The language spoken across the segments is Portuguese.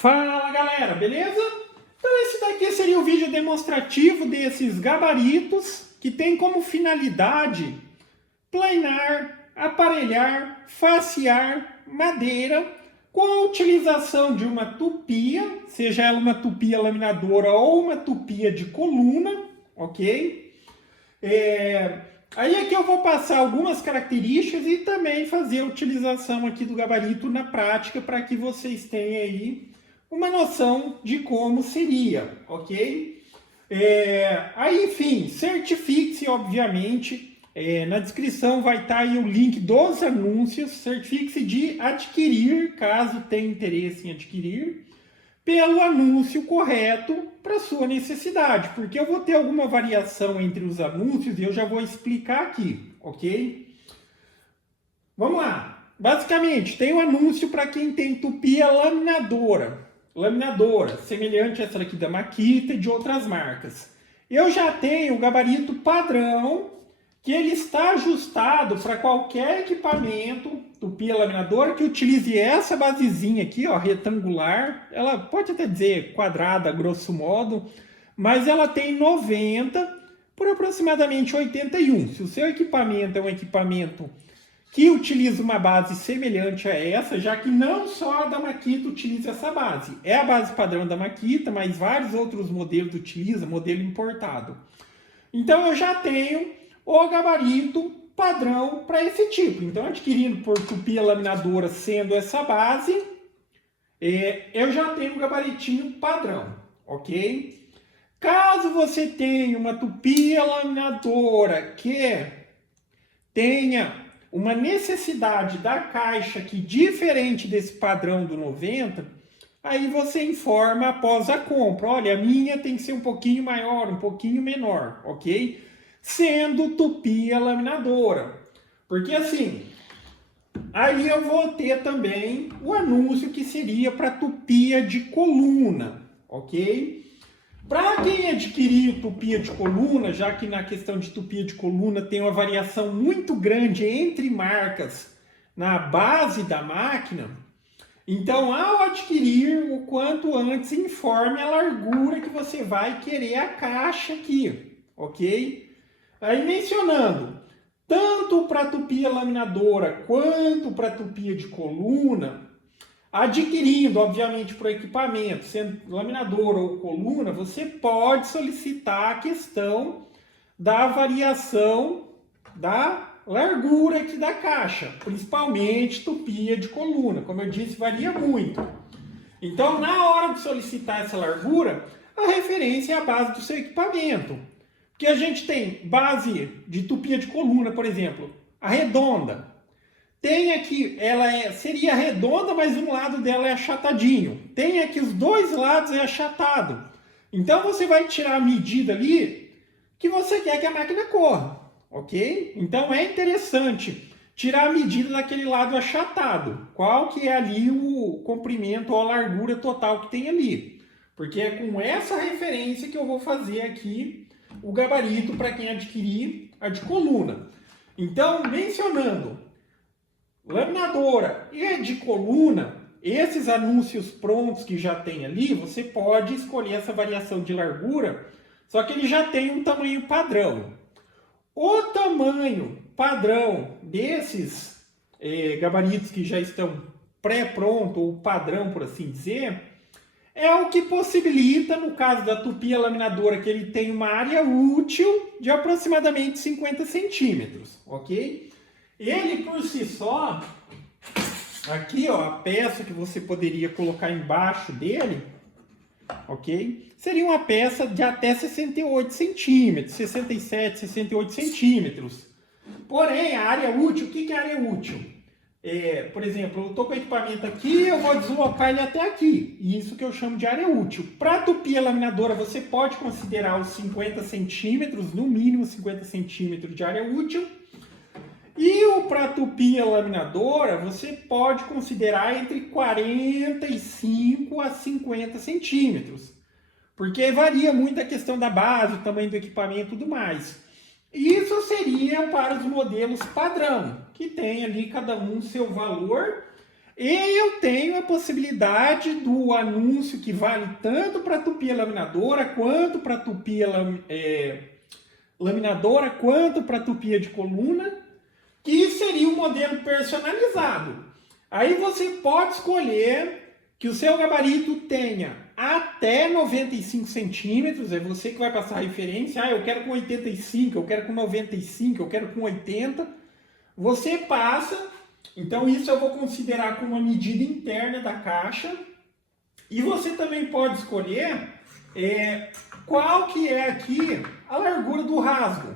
Fala galera, beleza? Então esse daqui seria o vídeo demonstrativo desses gabaritos que tem como finalidade planar, aparelhar, facear madeira com a utilização de uma tupia, seja ela uma tupia laminadora ou uma tupia de coluna, ok? Aí aqui eu vou passar algumas características e também fazer a utilização aqui do gabarito na prática para que vocês tenham aí uma noção de como seria, ok? Aí, enfim, certifique-se, obviamente, na descrição vai estar aí o link dos anúncios, certifique-se de adquirir, caso tenha interesse em adquirir, pelo anúncio correto para sua necessidade, porque eu vou ter alguma variação entre os anúncios e eu já vou explicar aqui, ok? Vamos lá. Basicamente, tem um anúncio para quem tem tupia laminadora, semelhante a essa aqui da Makita e de outras marcas. Eu já tenho o gabarito padrão, que ele está ajustado para qualquer equipamento tupia laminadora que utilize essa basezinha aqui, ó, retangular. Ela pode até dizer quadrada, grosso modo, mas ela tem 90 por aproximadamente 81. Se o seu equipamento é um equipamento que utiliza uma base semelhante a essa, já que não só a da Makita utiliza essa base. É a base padrão da Makita, mas vários outros modelos utilizam, modelo importado. Então eu já tenho o gabarito padrão para esse tipo. Então, adquirindo por tupia laminadora sendo essa base, eu já tenho o gabaritinho padrão, ok? Caso você tenha uma tupia laminadora que tenha uma necessidade da caixa aqui diferente desse padrão do 90, aí você informa após a compra. Olha, a minha tem que ser um pouquinho maior, um pouquinho menor, ok? Sendo tupia laminadora. Porque assim, aí eu vou ter também o anúncio que seria para tupia de coluna, ok? Para quem adquirir tupia de coluna, já que na questão de tupia de coluna tem uma variação muito grande entre marcas na base da máquina, então ao adquirir, o quanto antes informe a largura que você vai querer a caixa aqui, ok? Aí mencionando, tanto para tupia laminadora quanto para tupia de coluna, adquirindo, obviamente, para o equipamento, sendo laminador ou coluna, você pode solicitar a questão da variação da largura aqui da caixa, principalmente tupia de coluna. Como eu disse, varia muito. Então, na hora de solicitar essa largura, a referência é a base do seu equipamento. Porque a gente tem base de tupia de coluna, por exemplo, arredonda. Tem aqui, ela seria redonda, mas um lado dela é achatadinho. Tem aqui os dois lados é achatado. Então você vai tirar a medida ali que você quer que a máquina corra, ok? Então é interessante tirar a medida daquele lado achatado. Qual que é ali o comprimento ou a largura total que tem ali. Porque é com essa referência que eu vou fazer aqui o gabarito para quem adquirir a de coluna. Então, mencionando laminadora e de coluna, esses anúncios prontos que já tem ali, você pode escolher essa variação de largura, só que ele já tem um tamanho padrão. O tamanho padrão desses gabaritos que já estão pré-pronto, ou padrão, por assim dizer, é o que possibilita, no caso da tupia laminadora, que ele tem uma área útil de aproximadamente 50 centímetros, ok? Ele por si só, aqui ó, a peça que você poderia colocar embaixo dele, ok? Seria uma peça de até 68 centímetros, 67, 68 centímetros. Porém, a área útil, o que é a área útil? Por exemplo, eu estou com o equipamento aqui, eu vou deslocar ele até aqui. Isso que eu chamo de área útil. Para a tupia laminadora, você pode considerar os 50 centímetros, no mínimo 50 centímetros de área útil. E o para tupia laminadora, você pode considerar entre 45 a 50 centímetros. Porque varia muito a questão da base, o tamanho do equipamento e tudo mais. Isso seria para os modelos padrão, que tem ali cada um seu valor. E eu tenho a possibilidade do anúncio que vale tanto para tupia laminadora, quanto para tupia laminadora, quanto para tupia de coluna, que seria um modelo personalizado. Aí você pode escolher que o seu gabarito tenha até 95 centímetros, é você que vai passar a referência. Ah, eu quero com 85, eu quero com 95, eu quero com 80. Você passa, então isso eu vou considerar como uma medida interna da caixa. E você também pode escolher qual que é aqui a largura do rasgo.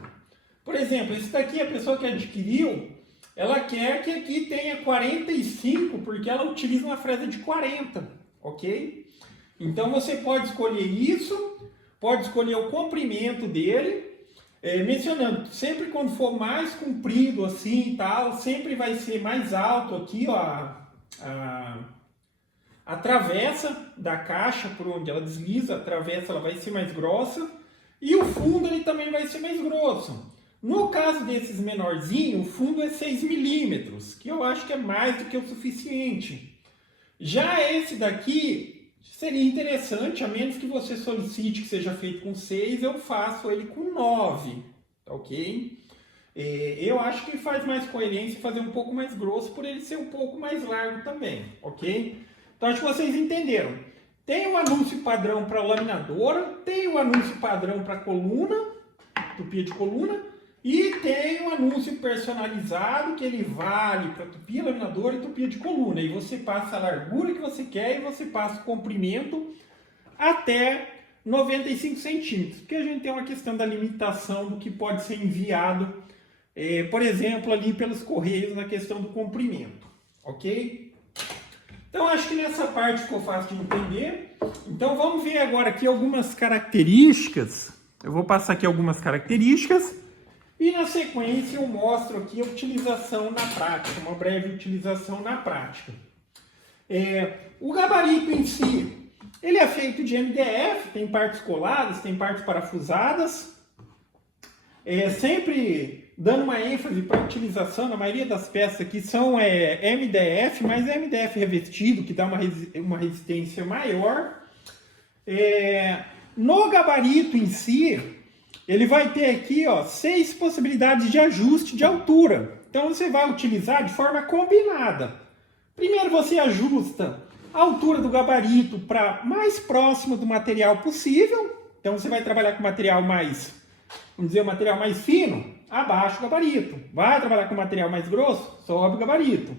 Por exemplo, esse daqui, a pessoa que adquiriu, ela quer que aqui tenha 45, porque ela utiliza uma fresa de 40, ok? Então você pode escolher isso, pode escolher o comprimento dele, mencionando, sempre quando for mais comprido assim e tal, sempre vai ser mais alto aqui, ó, a travessa da caixa, por onde ela desliza, a travessa ela vai ser mais grossa, e o fundo ele também vai ser mais grosso. No caso desses menorzinhos, o fundo é 6 milímetros, que eu acho que é mais do que o suficiente. Já esse daqui seria interessante, a menos que você solicite que seja feito com 6, eu faço ele com 9, ok? Eu acho que faz mais coerência fazer um pouco mais grosso, por ele ser um pouco mais largo também, ok? Então acho que vocês entenderam. Tem o anúncio padrão para laminadora, tem o anúncio padrão para coluna, tupia de coluna, e tem um anúncio personalizado que ele vale para tupia laminadora e tupia de coluna. E você passa a largura que você quer e você passa o comprimento até 95 centímetros. Porque a gente tem uma questão da limitação do que pode ser enviado, por exemplo, ali pelos correios na questão do comprimento. Ok? Então acho que nessa parte ficou fácil de entender. Então vamos ver agora aqui algumas características. Eu vou passar aqui algumas características. E na sequência eu mostro aqui a utilização na prática, uma breve utilização na prática. O gabarito em si, ele é feito de MDF, tem partes coladas, tem partes parafusadas, sempre dando uma ênfase para a utilização, na maioria das peças aqui são MDF, mas é MDF revestido, que dá uma resistência maior. No gabarito em si, ele vai ter aqui, ó, 6 possibilidades de ajuste de altura. Então você vai utilizar de forma combinada. Primeiro você ajusta a altura do gabarito para mais próximo do material possível. Então você vai trabalhar com material mais, vamos dizer, material mais fino, abaixa o gabarito. Vai trabalhar com material mais grosso, sobe o gabarito.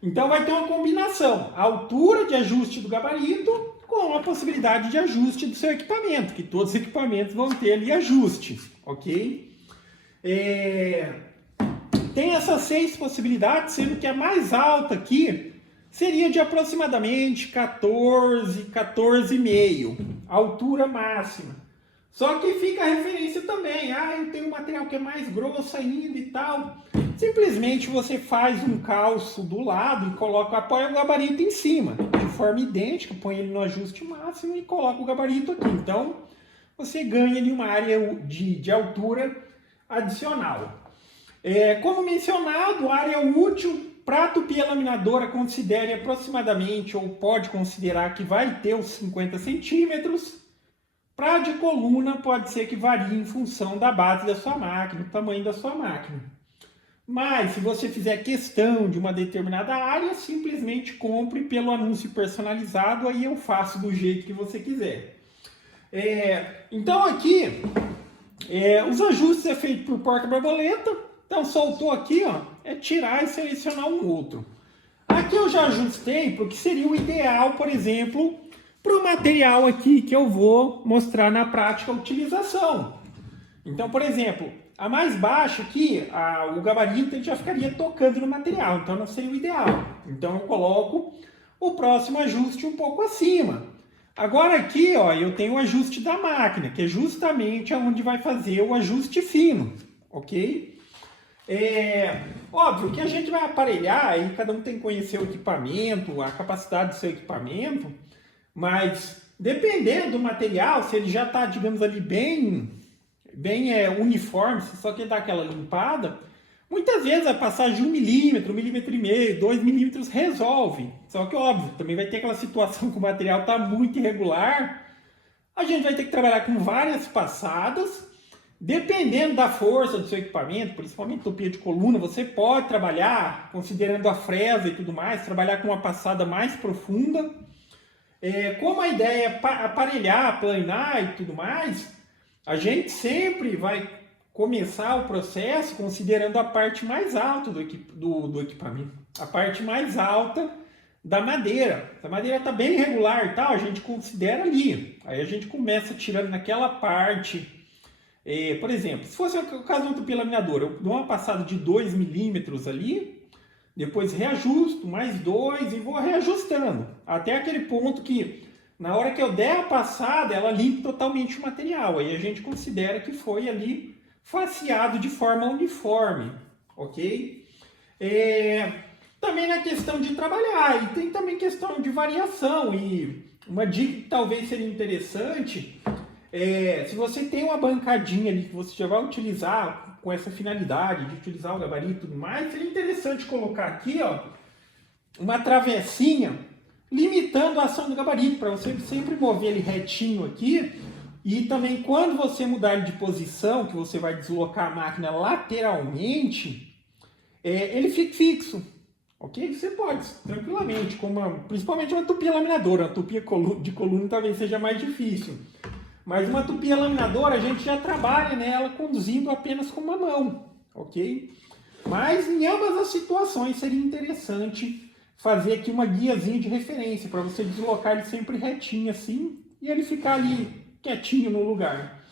Então vai ter uma combinação, a altura de ajuste do gabarito com a possibilidade de ajuste do seu equipamento, que todos os equipamentos vão ter ali ajustes, ok? Tem essas 6 possibilidades, sendo que a mais alta aqui seria de aproximadamente 14, 14,5, altura máxima. Só que fica a referência também, eu tenho um material que é mais grosso ainda e tal. Simplesmente você faz um calço do lado e apoia o gabarito em cima, de forma idêntica, põe ele no ajuste máximo e coloca o gabarito aqui. Então, você ganha ali uma área de altura adicional. Como mencionado, a área útil para tupia laminadora considere aproximadamente, ou pode considerar que vai ter os 50 centímetros. Para de coluna pode ser que varie em função da base da sua máquina, do tamanho da sua máquina. Mas se você fizer questão de uma determinada área, simplesmente compre pelo anúncio personalizado, aí eu faço do jeito que você quiser. Então aqui, os ajustes é feito por porta-borboleta. Então soltou aqui, ó, é tirar e selecionar um outro. Aqui eu já ajustei para o que seria o ideal, por exemplo, para o material aqui que eu vou mostrar na prática a utilização. Então, por exemplo, a mais baixa aqui, o gabarito ele já ficaria tocando no material, então não seria o ideal. Então eu coloco o próximo ajuste um pouco acima. Agora aqui, ó, eu tenho o ajuste da máquina, que é justamente onde vai fazer o ajuste fino, ok? Óbvio que a gente vai aparelhar, aí cada um tem que conhecer o equipamento, a capacidade do seu equipamento, mas dependendo do material, se ele já está, digamos ali, bem uniforme, se só quer dar aquela limpada, Muitas vezes a passagem de 1 milímetro, 1,5 milímetros, 2 milímetros resolve. Só que, óbvio, também vai ter aquela situação que o material está muito irregular. A gente vai ter que trabalhar com várias passadas. Dependendo da força do seu equipamento, principalmente tupia de coluna, você pode trabalhar, considerando a fresa e tudo mais, trabalhar com uma passada mais profunda. Como a ideia é aparelhar, planar e tudo mais, a gente sempre vai começar o processo considerando a parte mais alta do equipamento, a parte mais alta da madeira. Se a madeira está bem regular e tal, a gente considera ali. Aí a gente começa tirando naquela parte. Por exemplo, se fosse o caso de uma tupia laminadora, eu dou uma passada de 2 milímetros ali, depois reajusto mais 2 e vou reajustando até aquele ponto que na hora que eu der a passada ela limpa totalmente o material. Aí a gente considera que foi ali faceado de forma uniforme, ok? Também na questão de trabalhar, e tem também questão de variação, e uma dica que talvez seria interessante se você tem uma bancadinha ali que você já vai utilizar com essa finalidade de utilizar o gabarito e tudo mais, seria interessante colocar aqui, ó, uma travessinha limitando a ação do gabarito, para você sempre mover ele retinho aqui. E também quando você mudar ele de posição, que você vai deslocar a máquina lateralmente, ele fica fixo, ok? Você pode, tranquilamente, principalmente uma tupia laminadora. Uma tupia de coluna talvez seja mais difícil. Mas uma tupia laminadora a gente já trabalha nela conduzindo apenas com uma mão, ok? Mas em ambas as situações seria interessante fazer aqui uma guiazinha de referência para você deslocar ele sempre retinho assim e ele ficar ali quietinho no lugar.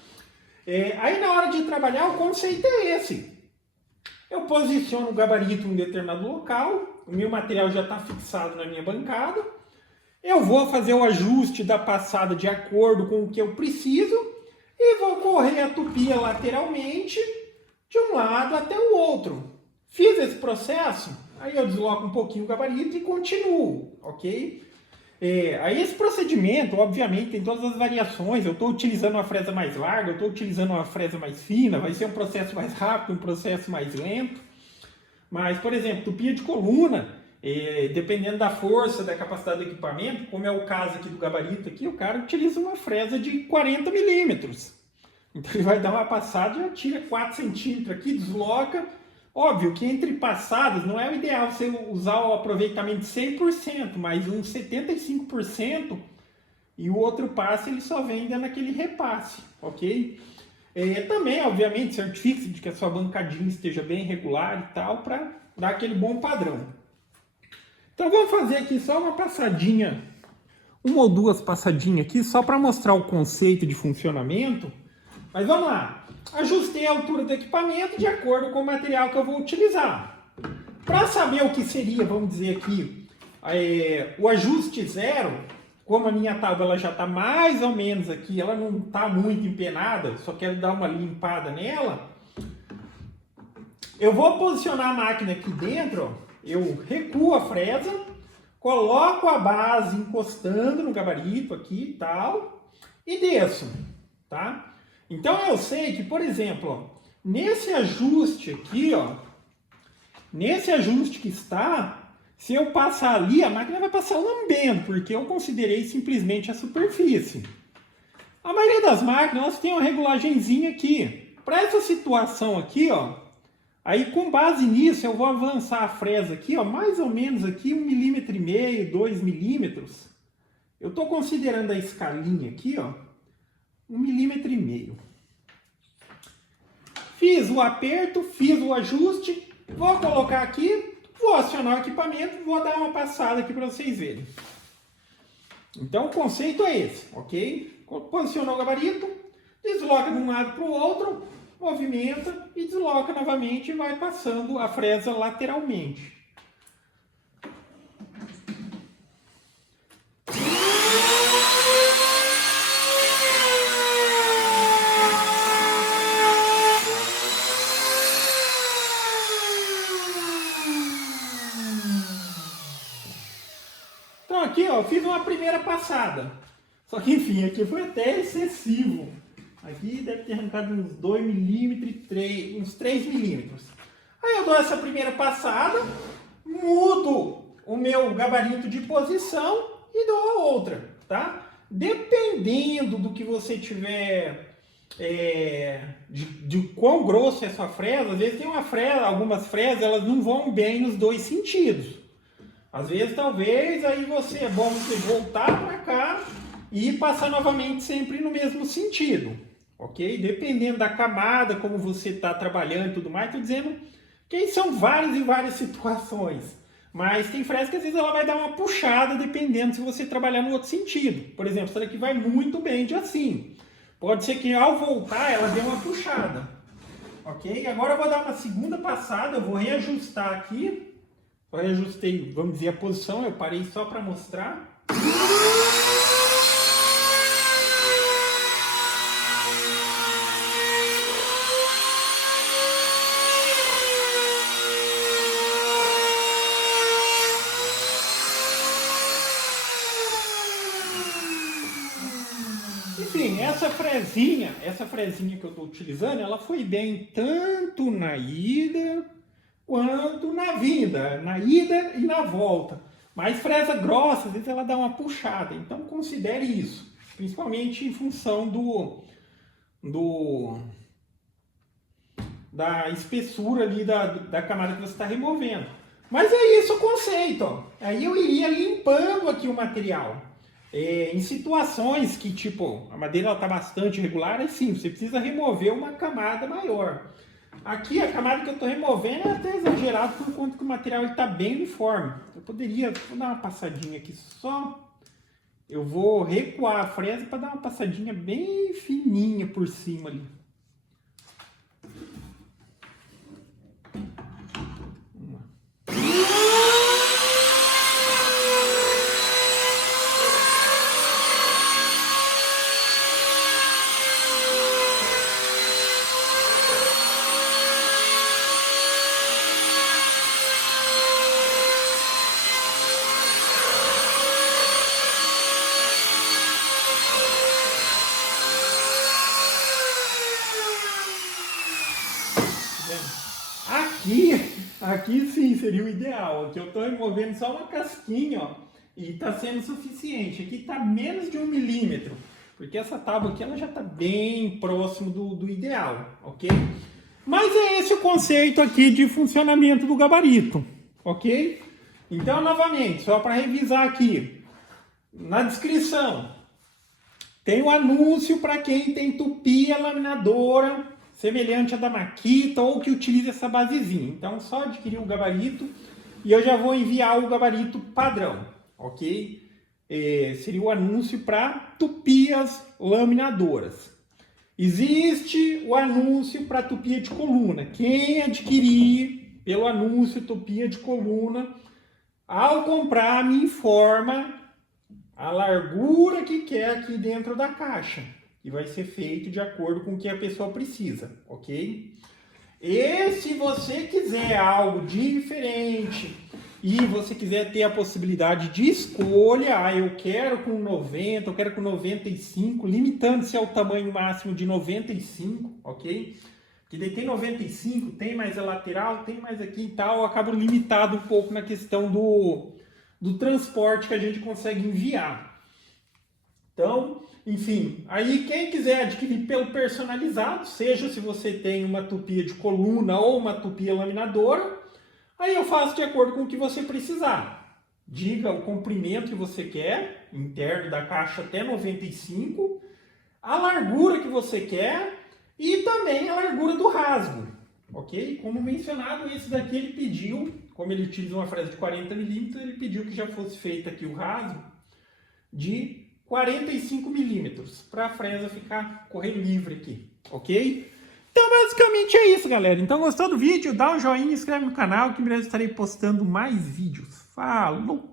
Aí na hora de trabalhar o conceito é esse. Eu posiciono o gabarito em um determinado local, o meu material já está fixado na minha bancada. Eu vou fazer o ajuste da passada de acordo com o que eu preciso e vou correr a tupia lateralmente de um lado até o outro. Fiz esse processo, aí eu desloco um pouquinho o gabarito e continuo, ok? Aí esse procedimento, obviamente, tem todas as variações. Eu estou utilizando uma fresa mais larga, eu estou utilizando uma fresa mais fina, vai ser um processo mais rápido, um processo mais lento. Mas, por exemplo, tupia de coluna, dependendo da força, da capacidade do equipamento, como é o caso aqui do gabarito, aqui, o cara utiliza uma fresa de 40 milímetros. Então ele vai dar uma passada, já tira 4 centímetros aqui, desloca. Óbvio que entre passadas não é o ideal você usar o aproveitamento de 100%, mas uns 75%, e o outro passe ele só vem dando aquele repasse, ok? Também, obviamente, certifique-se de que a sua bancadinha esteja bem regular e tal, para dar aquele bom padrão. Então vamos fazer aqui só uma passadinha, uma ou duas passadinhas aqui, só para mostrar o conceito de funcionamento. Mas vamos lá. Ajustei a altura do equipamento de acordo com o material que eu vou utilizar. Para saber o que seria, vamos dizer aqui, o ajuste zero, como a minha tábua ela já está mais ou menos aqui, ela não está muito empenada, só quero dar uma limpada nela, eu vou posicionar a máquina aqui dentro, ó, eu recuo a fresa, coloco a base encostando no gabarito aqui e tal, e desço, tá? Então eu sei que, por exemplo, ó, nesse ajuste aqui, ó, nesse ajuste que está, se eu passar ali, a máquina vai passar lambendo, porque eu considerei simplesmente a superfície. A maioria das máquinas, elas têm uma regulagenzinha aqui. Para essa situação aqui, ó, aí com base nisso eu vou avançar a fresa aqui, ó, mais ou menos aqui 1,5 milímetros, 2 milímetros. Eu estou considerando a escalinha aqui, ó, 1,5 milímetros. Fiz o aperto, fiz o ajuste, vou colocar aqui, vou acionar o equipamento, vou dar uma passada aqui para vocês verem. Então o conceito é esse, ok? Posicionou o gabarito, desloca de um lado para o outro, movimenta e desloca novamente e vai passando a fresa lateralmente. Então aqui, ó, eu fiz uma primeira passada. Só que, enfim, aqui foi até excessivo. Aqui deve ter arrancado uns 2 milímetros, uns 3 milímetros. Aí eu dou essa primeira passada, mudo o meu gabarito de posição e dou a outra, tá? Dependendo do que você tiver, de quão grosso é a sua fresa, às vezes tem uma fresa, algumas fresas, elas não vão bem nos dois sentidos. Às vezes, talvez, aí é bom você voltar para cá e passar novamente sempre no mesmo sentido, ok? Dependendo da camada, como você está trabalhando e tudo mais, estou dizendo que são várias e várias situações. Mas tem fresa que às vezes ela vai dar uma puxada, dependendo se você trabalhar no outro sentido. Por exemplo, essa daqui vai muito bem de assim. Pode ser que ao voltar ela dê uma puxada, ok? Agora eu vou dar uma segunda passada, eu vou reajustar aqui. Eu reajustei, vamos dizer, a posição, eu parei só para mostrar. Enfim, essa fresinha que eu estou utilizando, ela foi bem tanto na ida quanto na vinda, na ida e na volta. Mas fresa grossa, às vezes ela dá uma puxada, então considere isso, principalmente em função da espessura ali da camada que você está removendo. Mas é isso o conceito, ó. Aí eu iria limpando aqui o material. Em situações que, tipo, a madeira está bastante irregular, aí sim, você precisa remover uma camada maior. Aqui, a camada que eu estou removendo é até exagerado, por conta que o material está bem uniforme. Eu vou dar uma passadinha aqui só. Eu vou recuar a fresa para dar uma passadinha bem fininha por cima ali. Aqui sim seria o ideal. Aqui eu estou removendo só uma casquinha, ó, e está sendo suficiente. Aqui está menos de 1 milímetro, porque essa tábua aqui ela já está bem próximo do ideal, ok? Mas é esse o conceito aqui de funcionamento do gabarito, ok? Então, novamente, só para revisar aqui, na descrição tem o anúncio para quem tem tupia laminadora semelhante à da Makita ou que utiliza essa basezinha. Então, só adquirir o gabarito e eu já vou enviar o gabarito padrão, ok? Seria o anúncio para tupias laminadoras. Existe o anúncio para tupia de coluna. Quem adquirir pelo anúncio tupia de coluna, ao comprar, me informa a largura que quer aqui dentro da caixa. E vai ser feito de acordo com o que a pessoa precisa, ok? E se você quiser algo diferente e você quiser ter a possibilidade de escolha, eu quero com 90, eu quero com 95, limitando-se ao tamanho máximo de 95, ok? Porque daí tem 95, tem mais a lateral, tem mais aqui e tal, eu acabo limitado um pouco na questão do transporte que a gente consegue enviar. Então, enfim, aí quem quiser adquirir pelo personalizado, seja se você tem uma tupia de coluna ou uma tupia laminadora, aí eu faço de acordo com o que você precisar. Diga o comprimento que você quer, interno da caixa até 95, a largura que você quer e também a largura do rasgo, ok? Como mencionado, esse daqui ele pediu, como ele utiliza uma fresa de 40 milímetros, ele pediu que já fosse feito aqui o rasgo de 45 milímetros, para a fresa correr livre aqui, ok? Então, basicamente é isso, galera. Então, gostou do vídeo? Dá um joinha, inscreve no canal, que em breve estarei postando mais vídeos. Falou!